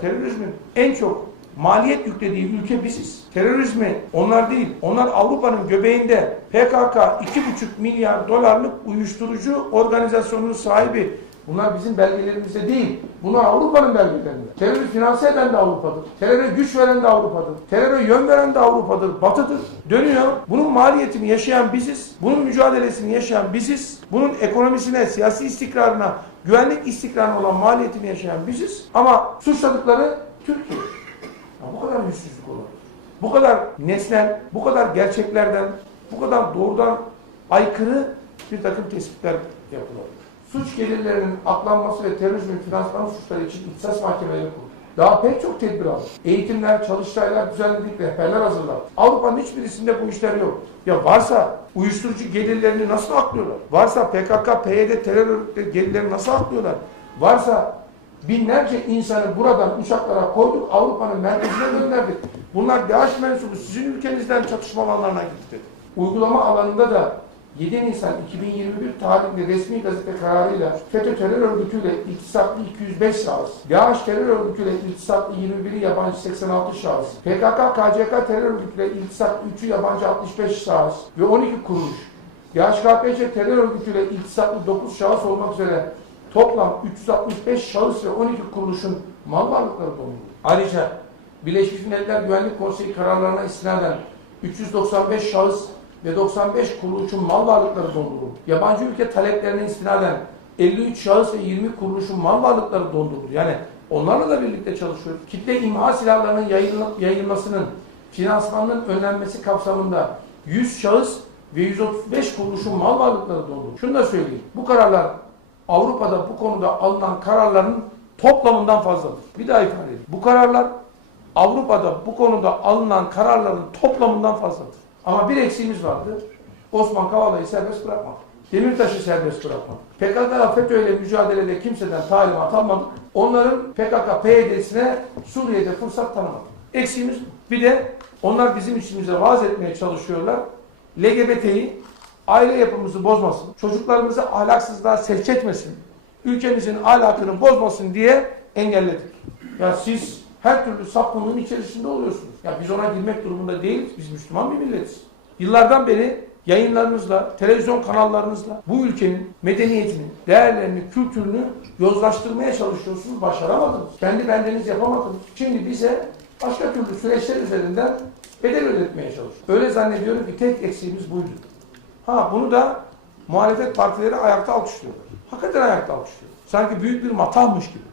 Terörizmin en çok maliyet yüklediği ülke biziz. Terörizmi onlar değil. Onlar Avrupa'nın göbeğinde PKK 2,5 milyar dolarlık uyuşturucu organizasyonunun sahibi. Bunlar bizim belgelerimizde değil. Bunlar Avrupa'nın belgelerinde. Terörü finanse eden de Avrupa'dır. Teröre güç veren de Avrupa'dır. Teröre yön veren de Avrupa'dır. Batı'dır. Dönüyor. Bunun maliyetini yaşayan biziz. Bunun mücadelesini yaşayan biziz. Bunun ekonomisine, siyasi istikrarına, güvenlik istikrarına olan maliyetini yaşayan biziz. Ama suçladıkları Türkiye. Ya bu kadar yüzsüzlük olur. Bu kadar nesnel, bu kadar gerçeklerden, bu kadar doğrudan aykırı bir takım tespitler yapılıyor. Suç gelirlerinin aklanması ve terörizmin finansman suçları için ihtisas mahkemeleri kurdu. Daha pek çok tedbir aldı. Eğitimler, çalıştaylar düzenledik, rehberler hazırladık. Avrupa'nın hiçbirisinde bu işler yok. Ya varsa uyuşturucu gelirlerini nasıl aklıyorlar? Varsa PKK, PYD terör örgütleri gelirlerini nasıl aklıyorlar? Varsa Binlerce insanı buradan uçaklara koyduk, Avrupa'nın merkezine gönderdik. Bunlar DAEŞ mensubu sizin ülkenizden çatışma alanlarına gitti. Uygulama alanında da 7 Nisan 2021 tarihli resmi gazete kararıyla FETÖ terör örgütüyle iltisaklı 205 şahıs, DAEŞ terör örgütüyle iltisaklı 21'i yabancı 86 şahıs, PKK, KCK terör örgütüyle iltisaklı 3'ü yabancı 65 şahıs ve 12 kuruluş, DHKPC terör örgütüyle iltisaklı 9 şahıs olmak üzere toplam 365 şahıs ve 12 kuruluşun mal varlıkları bulundu. Ayrıca Birleşmiş Milletler Güvenlik Konseyi kararlarına istinaden 395 şahıs ve 95 kuruluşun mal varlıkları donduruldu. Yabancı ülke taleplerine istinaden 53 şahıs ve 20 kuruluşun mal varlıkları donduruldu. Yani onlarla da birlikte çalışıyoruz. Kitle imha silahlarının yayılma- yayılmasının finansmanının önlenmesi kapsamında 100 şahıs ve 135 kuruluşun mal varlıkları donduruldu. Şunu da söyleyeyim. Bu kararlar Avrupa'da bu konuda alınan kararların toplamından fazladır. Bir daha ifade edeyim. Bu kararlar Avrupa'da bu konuda alınan kararların toplamından fazladır. Ama bir eksiğimiz vardı. Osman Kavala'yı serbest bırakmadık. Demirtaş'ı serbest bırakmadık. PKK FETÖ ile mücadelede kimseden talimat almadık. Onların PKK PYD'sine Suriye'de fırsat tanımadık. Eksiğimiz bir de onlar bizim içimize vaaz etmeye çalışıyorlar. LGBT'yi aile yapımızı bozmasın, çocuklarımızı ahlaksızlığa sevk etmesin, ülkemizin ahlakını bozmasın diye engelledik. Ya siz her türlü sapkınlığın içerisinde oluyorsunuz. Ya biz ona girmek durumunda değiliz. Biz Müslüman bir milletiz. Yıllardan beri yayınlarınızla, televizyon kanallarınızla bu ülkenin medeniyetini, değerlerini, kültürünü yozlaştırmaya çalışıyorsunuz. Başaramadınız. Kendi bendeniz yapamadınız. Şimdi bize başka türlü süreçler üzerinden bedel ödetmeye çalışıyor. Öyle zannediyorum ki tek eksiğimiz buydu. Ha bunu da muhalefet partileri ayakta alkışlıyorlar. Hakikaten ayakta alkışlıyor. Sanki büyük bir matahmış gibi.